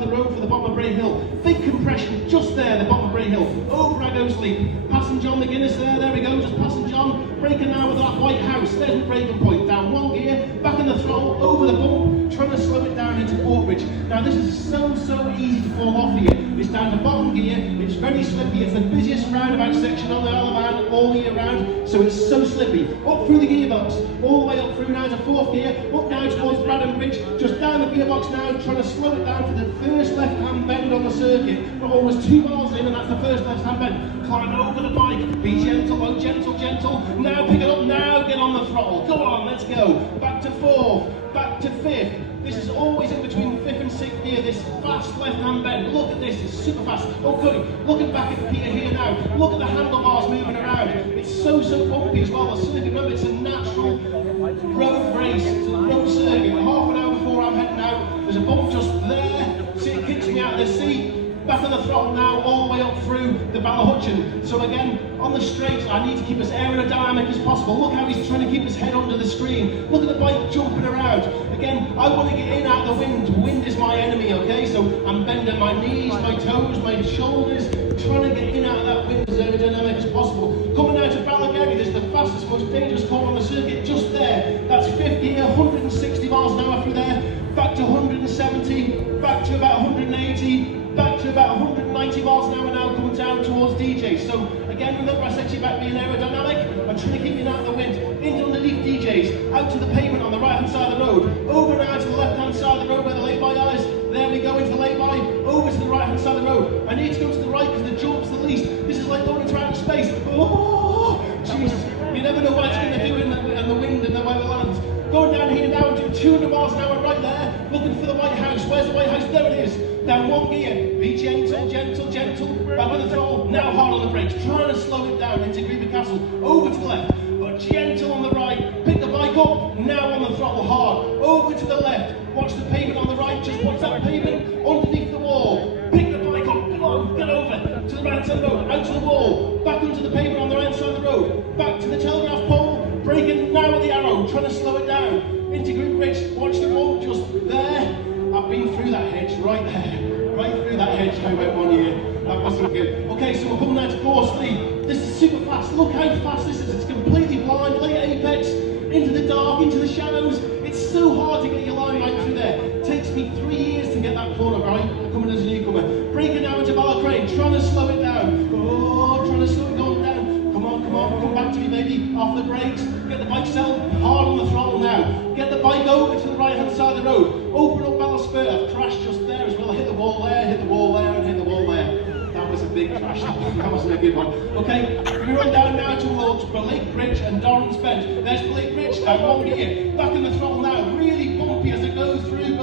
side of the road for the bottom of Bray Hill. Big compression just there, the bottom of Bray Hill. Over I go sleep. Passing John McGuinness there we go, just passing John. Braking now with that white house. There's the braking point. Down one gear, back in the throttle, over the bump, trying to slow it down into Portbridge. Now this is so easy to fall off here. It's down to bottom gear, it's very slippy, it's the busiest roundabout section on the Isle of Man all year round, so it's so slippy. Up through the gearbox, all the way up through now to fourth gear, up now towards Braddon Bridge, just down the gearbox now, trying to slow it down for the first left-hand bend on the circuit. We're almost 2 miles in and that's the first left-hand bend. Climb over the bike, be gentle, oh gentle, gentle. Now pick it up, now get on the throttle. Go on, let's go. Back to fourth, back to fifth. This is always in between fifth and sixth gear, this fast left-hand bend. Look at this, it's super fast. Oh good, looking back at Peter here now. Look at the handlebars moving around. It's so bumpy as well. The circuit, remember, it's a natural road race. It's a road circuit. Half an hour before I'm heading out, there's a bump just there. See, it kicks me out of the seat. Back on the throttle now, all the way up through the Ballahutchin. So again, on the straights, I need to keep as aerodynamic as possible. Look how he's trying to keep his head under the screen. Look at the bike jumping around. Again, I want to get in out of the wind. Wind is my enemy, okay? So I'm bending my knees, my toes, my shoulders, trying to get in out of that wind as aerodynamic as possible. Coming out to Ballagary, this is the fastest, most dangerous corner on the circuit, just there. That's fifth gear, 160 miles an hour through there. Back to 170, back to about 180. Back to about 190 miles an hour now, coming down towards DJs. So again, remember I said to you about being aerodynamic? I'm trying to keep you out of the wind. Into underneath DJs, out to the pavement on the right hand side of the road. Over now to the left hand side of the road where the lay-by eyes. There we go, into the lay-by. Over to the right hand side of the road. I need to go to the right because the jump's the least. This is like going into outer space. Oh, Jesus. You never know what it's going to do in the wind and the way it lands. Going down here now, doing 200 miles an hour right there. Looking for the White House. Where's the White House? There it is. Down one gear, be gentle, gentle, gentle, back on the throttle, now hard on the brakes, trying to slow it down into Greenwood Castle, over to the left, but gentle on the right, pick the bike up, now on the throttle hard, over to the left, watch the pavement on the right, just watch that pavement, underneath the wall, pick the bike up, come on, get over, to the right side of the road, out to the wall, back onto the pavement on the right side of the road, back to the telegraph pole, braking now with the arrow, trying to slow it down, into Green Bridge, watch the wall, just there. I've been through that hedge, right there. Right through that hedge I went one year. That wasn't good. Okay, so we're coming down to course 3. This is super fast. Look how fast this is. It's completely blind, late apex, into the dark, into the shadows. It's so hard to get your line right through there. It takes me 3 years to get that corner right. I'm coming as a newcomer. Braking now into Ballacrane, trying to slow it down. Oh, trying to slow it going down. Come on, come back to me, baby. Off the brakes. Get the bike settled hard on the throttle now. Get the bike over to the right hand side of the road. Open up Ballasper. I've crashed just there as well. I hit the wall there, hit the wall there, and hit the wall there. That was a big crash. That wasn't a good one. Okay, we run down now towards Blake Bridge and Dorrans Bend. There's Blake Bridge, down one gear. Back in the throttle now. Really bumpy as I go through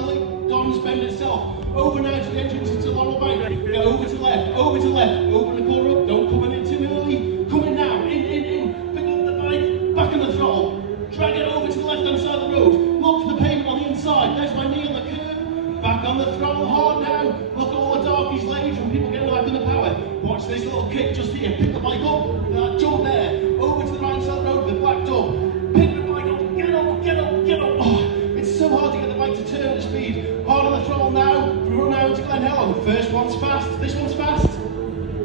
Dorrans Bend itself. Over now to the entrance into Laurel Bank. Go over to the left, over to the left. Open the corner up. Don't come in too early. Come in now. In. Pick up the bike. Back in the throttle. Drag it over to the left hand side of the road. Look for the pavement on the inside. There's my knee on the curb. Back on the throttle hard now. Look at all the darkies laid from people getting back in the power. Watch this little kick just here. Pick the bike up. Jump there. Over to the right side of the road with the black door. Pick the bike up. Get up. Oh, it's so hard to get the bike to turn at speed. Hard on the throttle now. We run now into Glen Helen. First one's fast. This one's fast.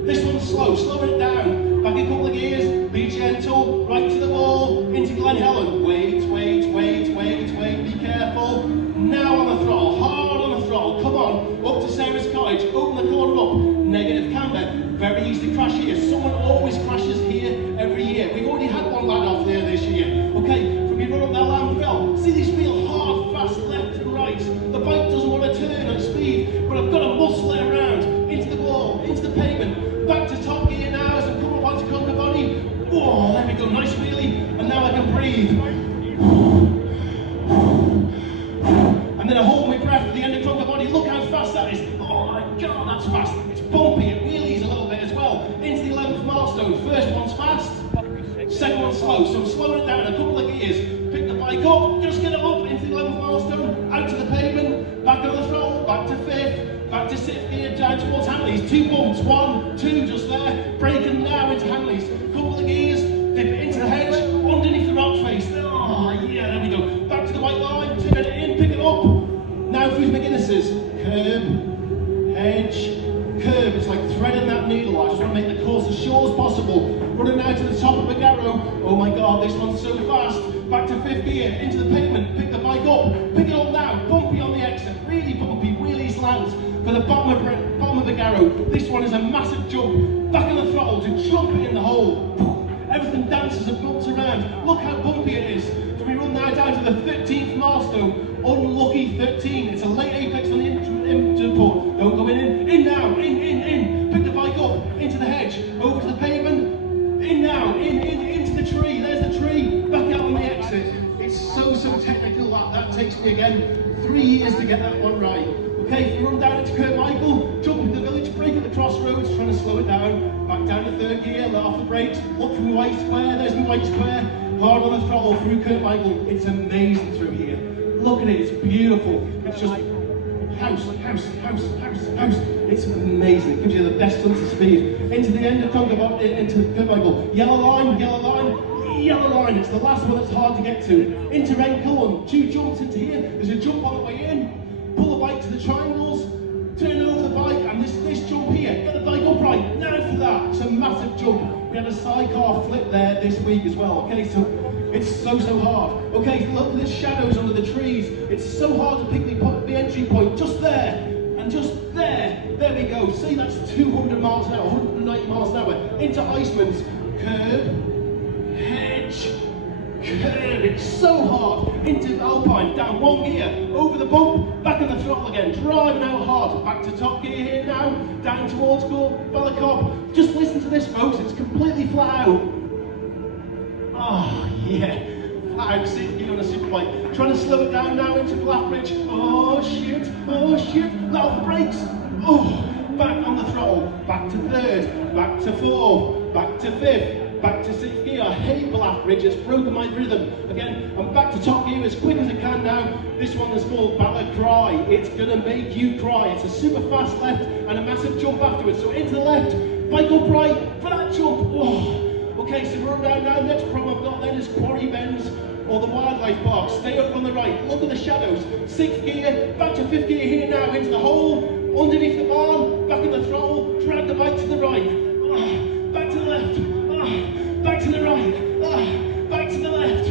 This one's slow. Slowing it down. Back a couple of gears. Be gentle. Right to the wall. Into Glen Helen. Wait. Be careful. Now on the throttle. Hard on the throttle. Come on. Up to Sarah's Cottage. Open the corner up. Negative camber. Very easy to crash here. Someone always crashes here every year. We've already had one lad off there this year. Okay. From you run up that landfill. See these real hard, fast left and right. The bike doesn't want to turn at speed, but I've got to muscle it around. Into the wall. Into the pavement. Back to top gear now as I come up onto Conquer Body. Oh, there we go. Nice wheelie. And now I can breathe. And then I hold my breath at the end of Conquer Body. Look how fast that is. Oh my God, that's fast. It's bumpy. It wheelies a little bit as well. Into the 11th milestone. First one's fast. Second one's slow. So I'm slowing it down a couple of gears. Pick the bike up. Just get it up into the 11th milestone. Out to the pavement. Back on the throttle. Back to 5th. Back to 6th gear. Down towards Hanleys. 2 bumps. 1, 2 just there. Braking now into Hanleys. Couple of gears. Dip it into the hedge. Underneath the rock face. Oh yeah, there we go. Back to the white line. Turn it in. Pick it up. Now through McGuinness's. Curb. edge, curb. It's like threading that needle. I just want to make the course as short as possible. Running out to the top of a garrow. Oh my God, this one's so fast. Back to 5th gear, into the pavement, pick the bike up, pick it up now, bumpy on the exit, really bumpy, wheelies lands for the bottom of the garrow. This one is a massive jump, back on the throttle to jump it in the hole. Everything dances and bumps around. Look how bumpy it is. So we run now down to the 13th milestone. Unlucky 13. It's a late apex on the input. Don't go in now, in. Pick the bike up, into the hedge, over to the pavement. In now, into the tree. There's the tree. Back out on the exit. It's so technical. That takes me again 3 years to get that one right. Okay, if you run down into Michael, jump into the village, brake at the crossroads, trying to slow it down. Back down to 3rd gear, let off the brakes, look for the white square. There's the white square. Hard on the throttle through Michael. It's amazing through here. Look at it. It's beautiful. It's just house. It's amazing. It gives you the best sense of speed. Into the end of into Michael. Yellow line. It's the last one that's hard to get to. Into Rencullen. 2 jumps into here. There's a jump on the way in. Pull the bike to the triangles. Turn over the bike, and this jump here. Get the bike upright. Now for that. It's a massive jump. We had a sidecar flip there this week as well. Okay, so it's so hard. Okay, look at the shadows under the trees. It's so hard to pick the entry point just there. And just there. There we go. See, that's 200 miles an hour, 190 miles an hour. Into Iceman's. Curb, hedge, curb. It's so hard. Into Alpine, down 1 gear, over the bump, back in the throttle again, driving out hard. Back to top gear here now, down towards Ballycob. Just listen to this, folks. It's completely flat out. Oh, yeah. Flat out, sitting on a superbike. Trying to slow it down now into Blackbridge. Oh, shit. Let off the brakes. Oh, back on the throttle. Back to 3rd, back to 4th, back to 5th, back to 6th gear. I hate Blackbridge. It's broken my rhythm. Again, I'm back to top gear as quick as I can now. This one is called Cry. It's gonna make you cry. It's a super fast left and a massive jump afterwards. So into the left, bike upright for that jump. Oh. Okay, so we're down now. Next problem I've got then is Quarry Bends or the Wildlife Park. Stay up on the right. Look at the shadows. 6th gear, back to 5th gear here now. Into the hole, underneath the barn, back in the throttle. Drag the bike to the right. Back to the left. Back to the right. Back to the left.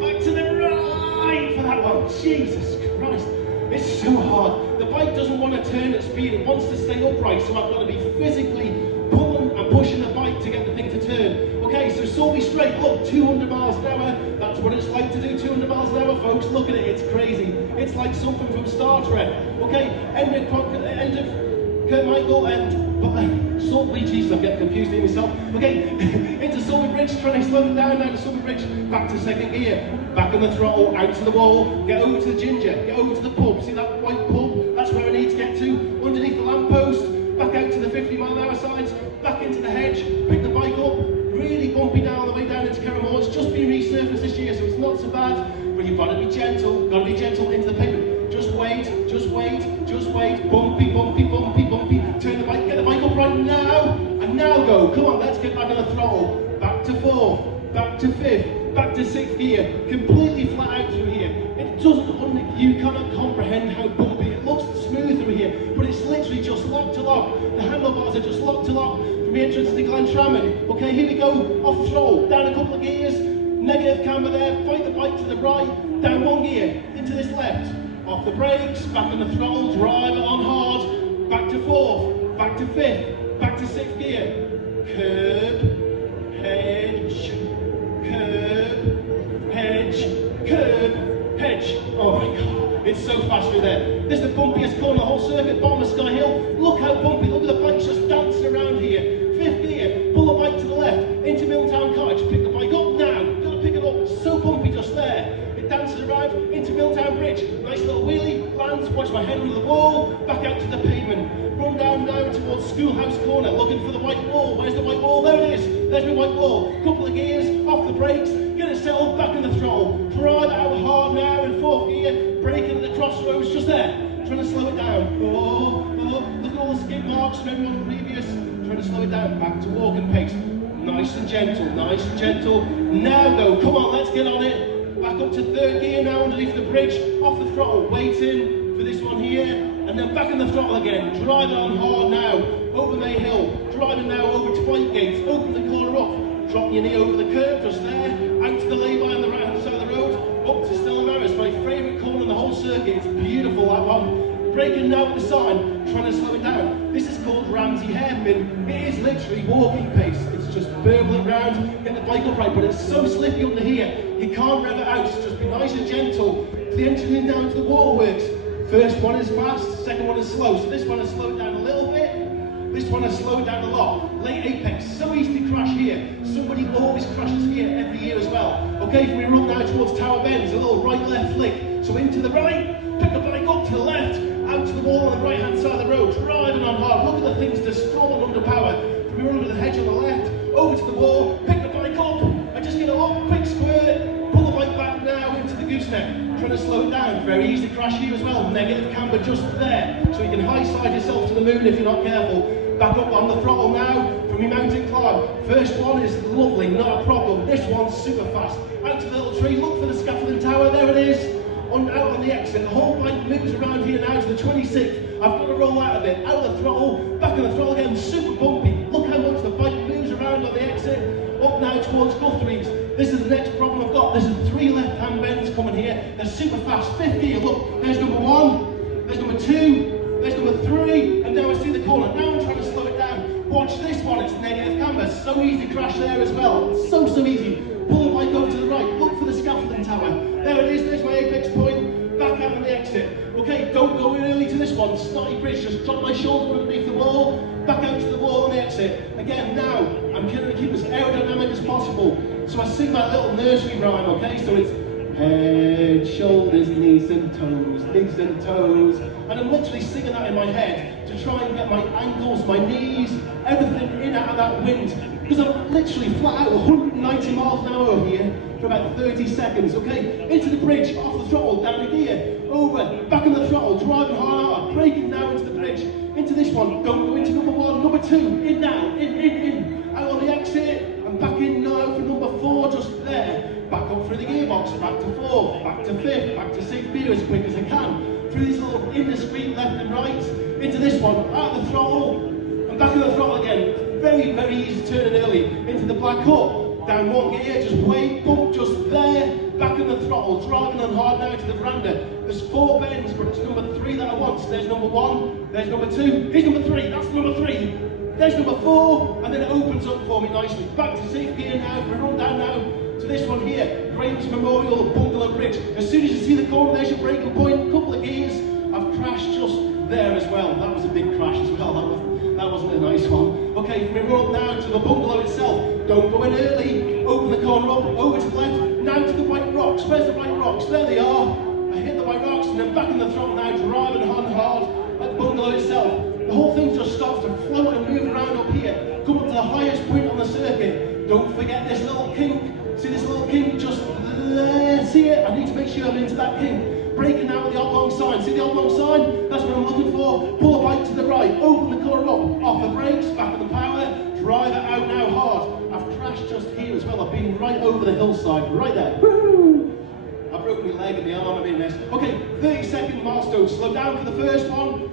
Back to the right for that one. Jesus Christ. It's so hard. The bike doesn't want to turn at speed. It wants to stay upright. So I've got to be physically pulling and pushing the bike to get the thing to turn. Okay, so Sorby Straight, look, 200 miles an hour. That's what it's like to do 200 miles an hour, folks. Look at it, it's crazy. It's like something from Star Trek. Okay, end of Michael and Sorby, Jesus, I'm getting confused here myself. Okay, into Sorby Bridge, trying to slow it down now to Sorby Bridge, back to 2nd gear, back on the throttle, out to the wall, get over to the Ginger, get over to the pub. See that white pub? That's where I need to get to, underneath the lamppost. Back out to the 50-mile-an-hour sides, back into the hedge, pick the bike up, really bumpy now on the way down into Carramore. It's just been resurfaced this year, so it's not so bad, but you've got to be gentle into the pavement. Just wait, bumpy, turn the bike, get the bike up right now, and now go. Come on, let's get back on the throttle. Back to 4th, back to 5th, back to 6th gear, completely flat out through here. It doesn't, you cannot comprehend how bumpy it looks smooth through here, but it's literally just lock to lock. The handlebars are just lock to lock from the entrance to Glentrammon. Okay, here we go, off throttle, down a couple of gears, negative camber there, fight the bike to the right, down 1 gear, into this left, off the brakes, back on the throttle, drive it on hard, back to 4th, back to 5th, back to 6th gear, curb, hedge, curb, hedge. Oh my God, it's so fast through there. This is the bumpiest corner in the whole circuit, bottom of Sky Hill. Look how bumpy, look at the bikes just dancing around here. 5th gear, pull the bike to the left, into Milltown Cottage, pick the bike up now. Gotta pick it up, it's so bumpy just there. It dances around into Milltown Bridge. Nice little wheelie, lands, watch my head under the wall, back out to the pavement. Run down now towards Schoolhouse Corner, looking for the white wall. Where's the white wall? There it is. There's my white wall. Couple of gears, off the brakes, get it settled, back in the throttle. Drive out hard now in 4th gear, braking at the crossroads, just there. Trying to slow it down. Look at all the skid marks from everyone previous. Trying to slow it down, back to walking pace. Nice and gentle. Now go, come on, let's get on it. Back up to 3rd gear now underneath the bridge, off the throttle, waiting for this one here. and then back in the throttle again, driving on hard now, over May Hill, driving now over to White Gates, open the corner up, drop your knee over the curb just there, out to the lay-by on the right hand side of the road, up to Stillmere. It's my favourite corner in the whole circuit, it's beautiful that one. Braking now with the sign, trying to slow it down. This is called Ramsey hairpin. It is literally walking pace. It's just burbling round, get the bike upright, but it's so slippy under here, you can't rev it out, so just be nice and gentle. The engine down to the waterworks. First one is fast, second one is slow. So this one has slowed down a little bit, this one has slowed down a lot. Late apex, so easy to crash here. Somebody always crashes here every year as well. Okay, if we run now towards Tower Bends, a little right-left flick. So into the right, pick the bike up to the left, out to the wall on the right-hand side of the road, driving on hard. Look at the things destroyed under power. If we run under the hedge on the left, over to the wall, pick the bike up, and just get a little quick squirt, pull the bike back now into the gooseneck, trying to slow it down. Very easy to crash here as well. Negative camber just there, so you can high side yourself to the moon if you're not careful. Back up on the throttle now from your mountain climb. First one is lovely, not a problem. This one's super fast. Out to the little tree, look for the scaffolding tower, there it is. Out on the exit, the whole bike moves around here now to the 26th. I've got to roll out a bit, out of the throttle, back on the throttle again, super bumpy. Look how much the bike moves around on the exit. Up now towards Guthrie's. This is the next problem I've got. There's 3 left-hand bends coming here. They're super fast, 50. Look, there's number 1, there's number 2, there's number 3, and now I see the corner. Now I'm trying to slow it down. Watch this one, it's negative camber. So easy to crash there as well. So easy. Pull the bike over to the right, look for the scaffolding tower. There it is, there's my apex point, back out on the exit. Okay, don't go in early to this one, snotty bridge, just drop my shoulder underneath the wall, back out to the wall on the exit. Again, now, I'm trying to keep as aerodynamic as possible. So I sing that little nursery rhyme, okay? So it's head, shoulders, knees and toes. And I'm literally singing that in my head to try and get my ankles, my knees, everything in out of that wind. Because I'm literally flat out 190 miles an hour here for about 30 seconds, okay? Into the bridge, off the throttle, down a gear, over, back on the throttle, driving hard, braking now into the bridge, into this one, don't go into number 1, number 2, in now, in, out on the exit, and back in now for number 4, just there. Back up through the gearbox, back to 4th, back to 5th, back to 6th gear as quick as I can. Through these little indiscreet left and right, into this one, out of the throttle, and back on the throttle again. Very easy turning early, into the black hut, down 1 gear, just wait, bump just there, back on the throttle, driving on hard now to the veranda. There's 4 bends, but it's number 3 that I want. So there's number 1, there's number 2, here's number 3, that's number 3. There's number 4, and then it opens up for me nicely. Back to safe gear now, we run down now to this one here, Grange Memorial Bungalow Bridge. As soon as you see the corner, there's your braking point, couple of gears. I've crashed just there as well. That was a big crash as well. That wasn't a nice one. Okay, we run now to the bungalow itself. Don't go in early. Open the corner up, over to the left, now to the white rocks. Where's the white rocks? There they are. I hit the white rocks and then back in the throttle now, driving on hard at the bungalow itself. The whole thing just starts to float and move around up here. Come up to the highest point on the circuit. Don't forget this little kink. See this little kink just there? See it? I need to make sure I'm into that kink. Braking now with the oblong sign. See the oblong sign? That's what I'm looking for. Pull the bike to the right, open the corner up, off the brakes, back on the power, drive it out now hard. I've crashed just here as well. I've been right over the hillside, right there. Woo! I broke my leg and the arm, I'm in this. Okay, 30-second milestone. Slow down for the first one,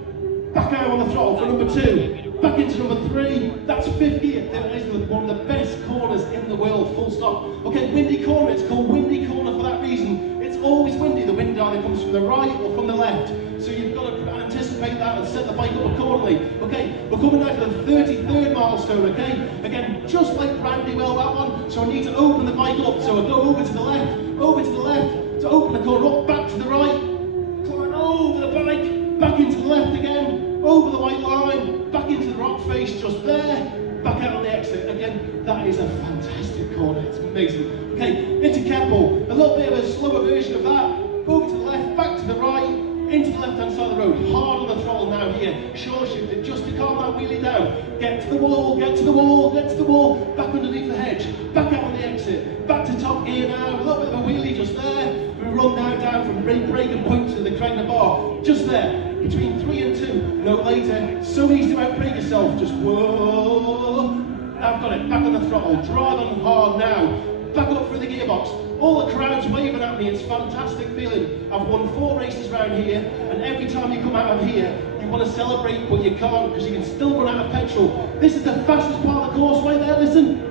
back out on the throttle for number 2, back into number 3, that's 5th gear. There it is, one of the best corners in the world, full stop. Okay, windy corner, it's called windy corner for that reason. It's always windy, the wind either comes from the right or from the left. So you've got to anticipate that and set the bike up accordingly. Okay, we're coming now to the 33rd milestone, okay? Again, just like Brandywell, that one. So I need to open the bike up. So I go over to the left, to open the corner up, back to the right, climb over the bike, back into the left again, over the white line, back into the rock face just there, back out on the exit. Again, that is a fantastic corner, it's amazing. Okay, into Keppel, a little bit of a slower version of that, over to the left, back to the right, into the left hand side of the road, hard on the throttle now here, short shifted, just to calm that wheelie down, get to the wall, get to the wall, get to the wall, back underneath the hedge, back out on the exit, back to top gear now, a little bit of a wheelie just there, we run now down from braking point to the Craigna bar, just there, between 3 and 2, no later, so easy to outbrake yourself, just whoa, I've got it, back on the throttle, drive on hard now, back up through the gearbox, all the crowd's waving at me. It's a fantastic feeling. I've won 4 races around here, and every time you come out of here, you want to celebrate, but you can't because you can still run out of petrol. This is the fastest part of the course right there, listen.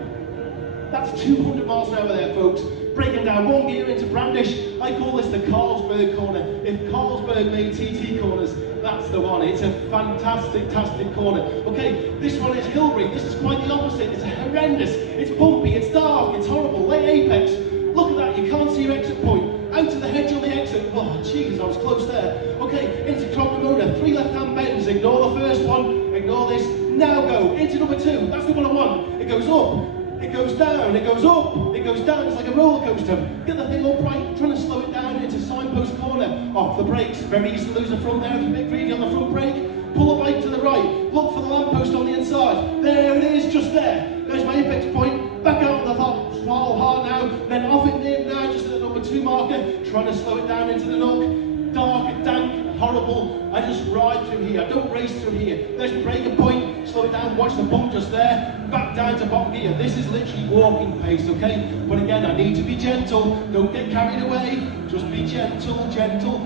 That's 200 miles an hour there, folks. Breaking down 1 gear into Brandish. I call this the Carlsberg corner. If Carlsberg made TT corners, that's the one. It's a fantastic corner. Okay, this one is Hilbury. This is quite the opposite. It's horrendous. It's bumpy, it's dark, it's horrible. Late apex. Look at that, you can't see your exit point. Out to the hedge on the exit. Oh, jeez, I was close there. Okay, into Cromona. 3 left-hand bends. Ignore the first one. Ignore this. Now go into number 2. That's the one I want. It goes up. It goes down, it goes up, it goes down, it's like a roller coaster. Get the thing upright, trying to slow it down into signpost corner. Off the brakes, very easy to lose the front there if you're a bit greedy on the front brake. Pull the bike to the right, look for the lamppost on the inside. There it is, just there. There's my apex point, back out on the top, swallow hard now, then off it in now, just at the number 2 marker, trying to slow it down into the nook. Dark, dank, horrible. I just ride through here, I don't race through here. There's the breaking point, slow it down, watch the bump just there, back down to bottom gear. This is literally walking pace, okay? But again, I need to be gentle, don't get carried away, just be gentle,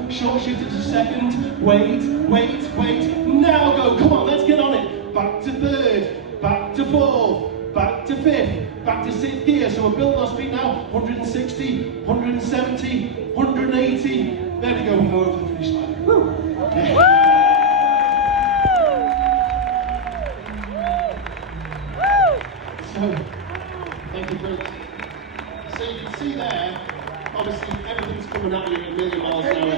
short shift into second, wait, now go, come on, let's get on it. Back to 3rd, back to 4th, back to 5th, back to 6th gear. So we're building our speed now, 160, 170, 180. There we go, we're over the finish line. Woo. Yeah. So, thank you, Chris. So you can see there, obviously everything's coming at you at 1,000,000 miles an hour.